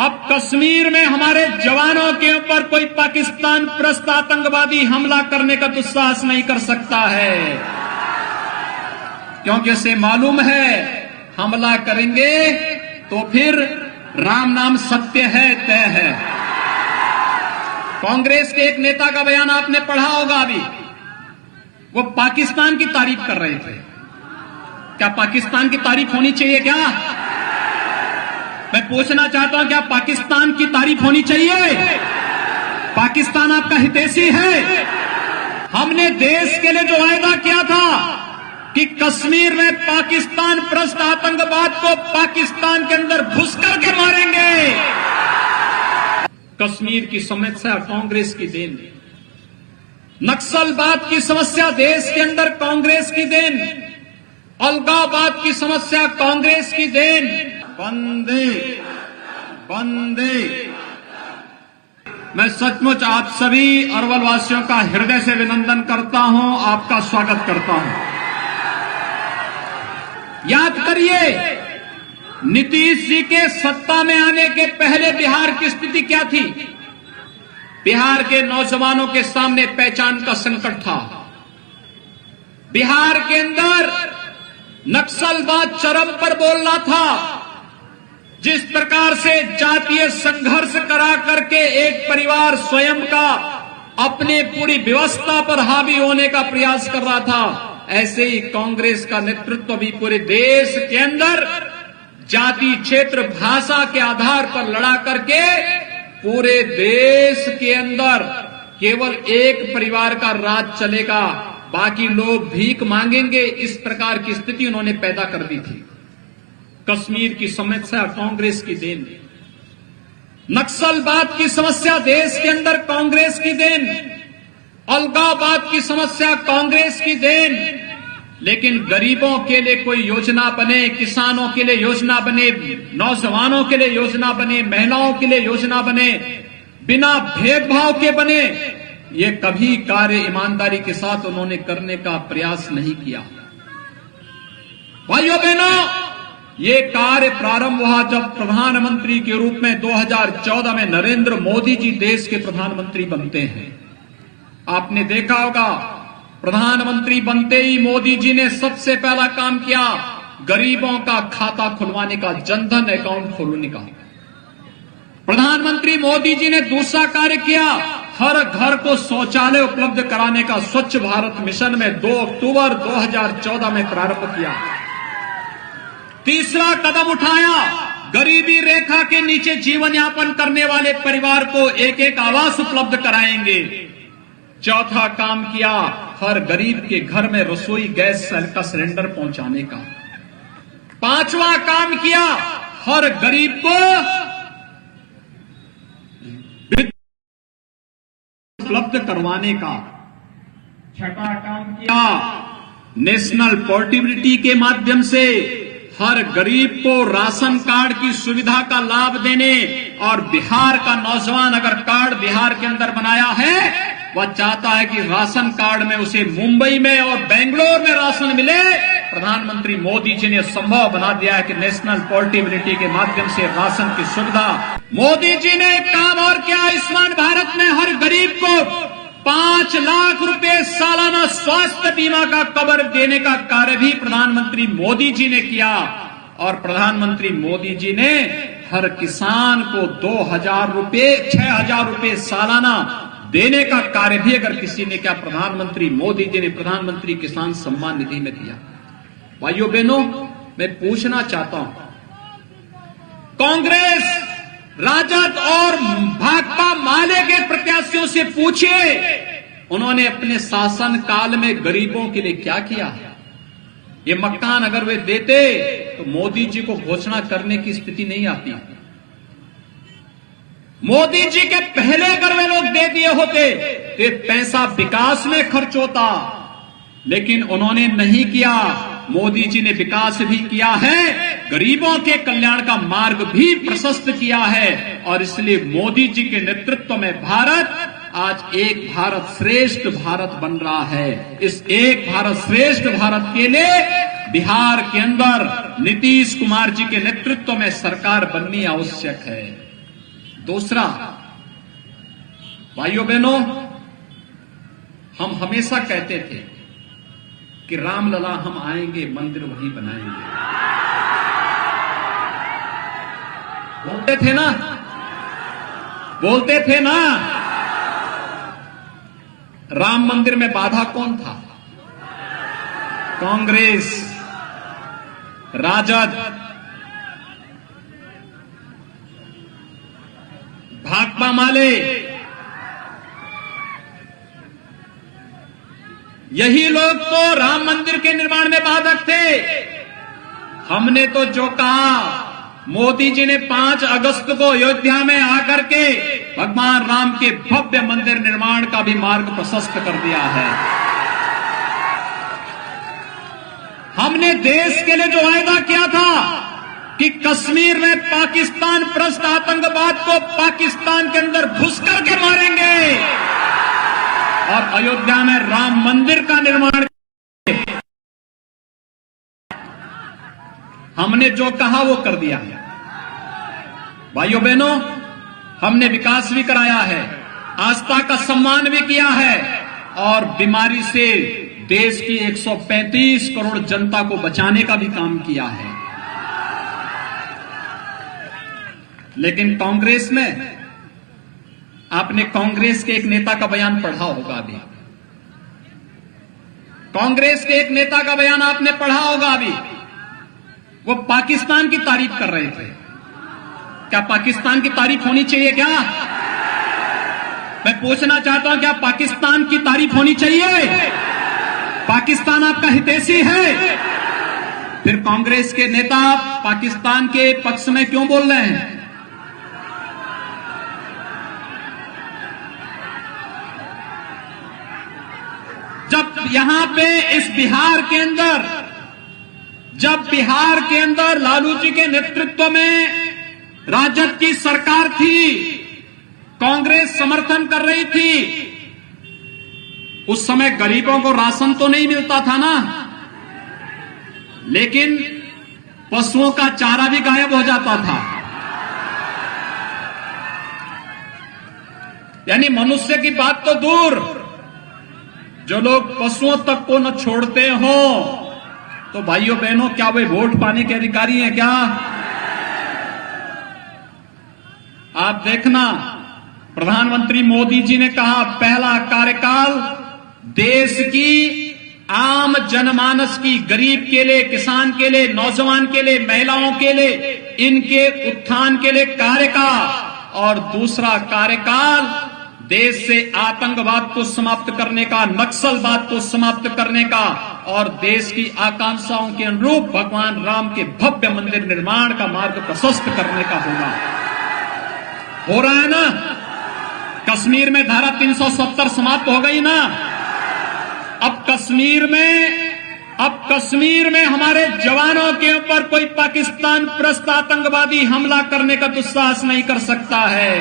अब कश्मीर में हमारे जवानों के ऊपर कोई पाकिस्तान प्रस्त आतंकवादी हमला करने का दुस्साहस नहीं कर सकता है, क्योंकि उसे मालूम है हमला करेंगे तो फिर राम नाम सत्य है, तय है। कांग्रेस के एक नेता का बयान आपने पढ़ा होगा अभी, वो पाकिस्तान की तारीफ कर रहे थे। क्या पाकिस्तान की तारीफ होनी चाहिए क्या? मैं पूछना चाहता हूं, क्या पाकिस्तान की तारीफ होनी चाहिए? पाकिस्तान आपका हितैषी है। हमने देश के लिए जो वायदा किया था कि कश्मीर में पाकिस्तान प्रस्त आतंकवाद को पाकिस्तान के अंदर घुस करके मारेंगे। कश्मीर की समस्या कांग्रेस की देन, नक्सलवाद की समस्या देश के अंदर कांग्रेस की देन, अलगाववाद की समस्या कांग्रेस की देन। वंदे वंदे। मैं सचमुच आप सभी अरवल वासियों का हृदय से अभिनंदन करता हूं, आपका स्वागत करता हूं। याद करिए, नीतीश जी के सत्ता में आने के पहले बिहार की स्थिति क्या थी? बिहार के नौजवानों के सामने पहचान का संकट था। बिहार के अंदर नक्सलवाद चरम पर बोल रहा था। जिस प्रकार से जातीय संघर्ष करा करके एक परिवार स्वयं का अपने पूरी व्यवस्था पर हावी होने का प्रयास कर रहा था, ऐसे ही कांग्रेस का नेतृत्व भी पूरे देश के अंदर जाति, क्षेत्र, भाषा के आधार पर लड़ा करके पूरे देश के अंदर केवल एक परिवार का राज चलेगा, बाकी लोग भीख मांगेंगे, इस प्रकार की स्थिति उन्होंने पैदा कर दी थी। कश्मीर की समस्या कांग्रेस की देन, नक्सलवाद की समस्या देश के अंदर कांग्रेस की देन, अलगाववाद की समस्या कांग्रेस की देन। लेकिन गरीबों के लिए कोई योजना बने, किसानों के लिए योजना बने, नौजवानों के लिए योजना बने, महिलाओं के लिए योजना बने, बिना भेदभाव के बने, ये कभी कार्य ईमानदारी के साथ उन्होंने करने का प्रयास नहीं किया। भाइयों बहनों, ये कार्य प्रारंभ हुआ जब प्रधानमंत्री के रूप में 2014 में नरेंद्र मोदी जी देश के प्रधानमंत्री बनते हैं। आपने देखा होगा, प्रधानमंत्री बनते ही मोदी जी ने सबसे पहला काम किया गरीबों का खाता खुलवाने का, जनधन अकाउंट खोलने का। प्रधानमंत्री मोदी जी ने दूसरा कार्य किया, हर घर को शौचालय उपलब्ध कराने का स्वच्छ भारत मिशन में 2 अक्टूबर 2014 में प्रारंभ किया। तीसरा कदम उठाया, गरीबी रेखा के नीचे जीवन यापन करने वाले परिवार को एक एक आवास उपलब्ध कराएंगे। चौथा काम किया, हर गरीब के घर में रसोई गैस का सिलेंडर पहुंचाने का। पांचवा काम किया, हर गरीब को उपलब्ध करवाने का। छठा काम किया, नेशनल पोर्टेबिलिटी के माध्यम से हर गरीब को राशन कार्ड की सुविधा का लाभ देने, और बिहार का नौजवान अगर कार्ड बिहार के अंदर बनाया है, वह चाहता है कि राशन कार्ड में उसे मुंबई में और बेंगलोर में राशन मिले। प्रधानमंत्री मोदी जी ने संभव बना दिया है कि नेशनल पोर्टेबिलिटी के माध्यम से राशन की सुविधा। मोदी जी ने एक काम और किया, आयुष्मान भारत में हर गरीब को 5 लाख रुपए सालाना स्वास्थ्य बीमा का कवर देने का कार्य भी प्रधानमंत्री मोदी जी ने किया। और प्रधानमंत्री मोदी जी ने हर किसान को 2,000 रुपए, 6,000 रुपए सालाना देने का कार्य भी अगर किसी ने क्या, प्रधानमंत्री मोदी जी ने प्रधानमंत्री किसान सम्मान निधि में दिया। भाइयों बहनों, मैं पूछना चाहता हूं, कांग्रेस, राजद और भाकपा माले के प्रत्याशियों से पूछिए, उन्होंने अपने शासन काल में गरीबों के लिए क्या किया? ये मकान अगर वे देते तो मोदी जी को घोषणा करने की स्थिति नहीं आती। मोदी जी के पहले अगर वे लोग दे दिए होते तो पैसा विकास में खर्च होता, लेकिन उन्होंने नहीं किया। मोदी जी ने विकास भी किया है, गरीबों के कल्याण का मार्ग भी प्रशस्त किया है, और इसलिए मोदी जी के नेतृत्व में भारत आज एक भारत श्रेष्ठ भारत बन रहा है। इस एक भारत श्रेष्ठ भारत के लिए बिहार के अंदर नीतीश कुमार जी के नेतृत्व में सरकार बननी आवश्यक है। दूसरा, भाइयों बहनों, हम हमेशा कहते थे कि रामलला हम आएंगे, मंदिर वही बनाएंगे। बोलते थे ना, बोलते थे ना। राम मंदिर में बाधा कौन था? कांग्रेस, राजद, भाकपा माले, यही लोग तो राम मंदिर के निर्माण में बाधक थे। हमने तो जो कहा, मोदी जी ने 5 अगस्त को अयोध्या में आकर के भगवान राम के भव्य मंदिर निर्माण का भी मार्ग प्रशस्त कर दिया है। हमने देश के लिए जो वायदा किया था कि कश्मीर में पाकिस्तान प्रस्त आतंकवाद को पाकिस्तान के अंदर घुस करके मारेंगे और अयोध्या में राम मंदिर का निर्माण, हमने जो कहा वो कर दिया है। भाइयों बहनों, हमने विकास भी कराया है, आस्था का सम्मान भी किया है और बीमारी से देश की 135 करोड़ जनता को बचाने का भी काम किया है। लेकिन कांग्रेस में, आपने कांग्रेस के एक नेता का बयान पढ़ा होगा अभी, कांग्रेस के एक नेता का बयान आपने पढ़ा होगा अभी। वो पाकिस्तान की तारीफ कर रहे थे। क्या पाकिस्तान की तारीफ होनी चाहिए क्या? मैं पूछना चाहता हूं, क्या पाकिस्तान की तारीफ होनी चाहिए? पाकिस्तान आपका हितैषी है। फिर कांग्रेस के नेता पाकिस्तान के पक्ष में क्यों बोल रहे हैं? जब यहां पे इस बिहार के अंदर, जब बिहार के अंदर लालू जी के नेतृत्व में राजद की सरकार थी, कांग्रेस समर्थन कर रही थी, उस समय गरीबों को राशन तो नहीं मिलता था ना, लेकिन पशुओं का चारा भी गायब हो जाता था। यानी मनुष्य की बात तो दूर, जो लोग पशुओं तक को न छोड़ते हो, तो भाइयों बहनों, क्या वे वोट पाने के अधिकारी हैं क्या? आप देखना, प्रधानमंत्री मोदी जी ने कहा पहला कार्यकाल देश की आम जनमानस की, गरीब के लिए, किसान के लिए, नौजवान के लिए, महिलाओं के लिए, इनके उत्थान के लिए कार्य का, और दूसरा कार्यकाल देश से आतंकवाद को समाप्त करने का, नक्सलवाद को समाप्त करने का और देश की आकांक्षाओं के अनुरूप भगवान राम के भव्य मंदिर निर्माण का मार्ग प्रशस्त करने का होगा। हो रहा है ना? कश्मीर में धारा 370 समाप्त हो गई ना। अब कश्मीर में हमारे जवानों के ऊपर कोई पाकिस्तान प्रस्त आतंकवादी हमला करने का दुस्साहस नहीं कर सकता है,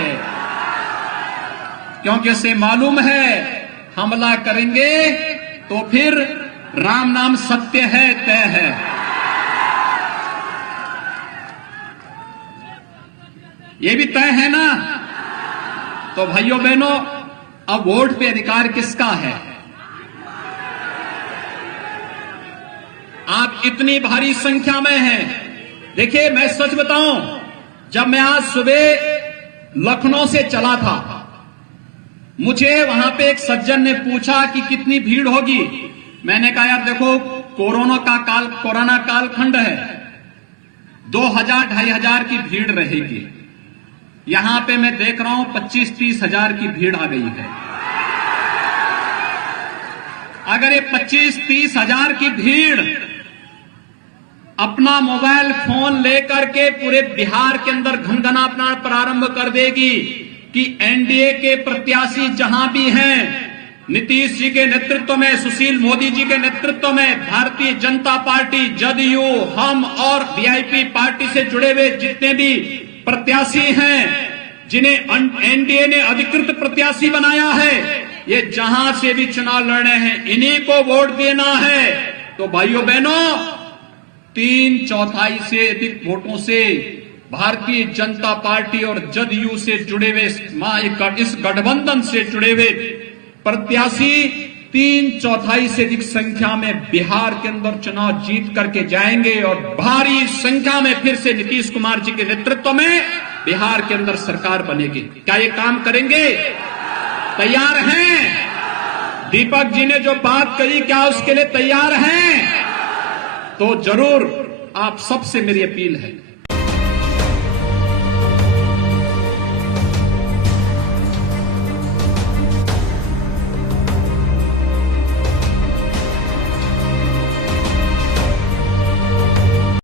क्योंकि उसे मालूम है हमला करेंगे तो फिर राम नाम सत्य है, तय है। ये भी तय है ना। तो भाइयों बहनों, अब वोट पे अधिकार किसका है? आप इतनी भारी संख्या में हैं। देखिए, मैं सच बताऊं, जब मैं आज सुबह लखनऊ से चला था, मुझे वहां पे एक सज्जन ने पूछा कि कितनी भीड़ होगी। मैंने कहा यार देखो, कोरोना कालखंड है, 2000-2500 की भीड़ रहेगी। यहां पे मैं देख रहा हूं 25-30 हजार की भीड़ आ गई है। अगर ये 25-30 हजार की भीड़ अपना मोबाइल फोन लेकर के पूरे बिहार के अंदर घनघनाना प्रारंभ कर देगी कि एनडीए के प्रत्याशी जहां भी हैं, नीतीश जी के नेतृत्व में, सुशील मोदी जी के नेतृत्व में, भारतीय जनता पार्टी, जदयू, हम और वीआईपी पार्टी से जुड़े हुए जितने भी प्रत्याशी हैं, जिन्हें एनडीए ने अधिकृत प्रत्याशी बनाया है, ये जहां से भी चुनाव लड़ रहे हैं, इन्हीं को वोट देना है। तो भाइयों बहनों, 3/4 से अधिक वोटों से भारतीय जनता पार्टी और जदयू से जुड़े हुए इस गठबंधन से जुड़े हुए प्रत्याशी 3/4 से अधिक संख्या में बिहार के अंदर चुनाव जीत करके जाएंगे और भारी संख्या में फिर से नीतीश कुमार जी के नेतृत्व में बिहार के अंदर सरकार बनेगी। क्या ये काम करेंगे? तैयार हैं? दीपक जी ने जो बात कही, क्या उसके लिए तैयार हैं? तो जरूर आप सबसे मेरी अपील है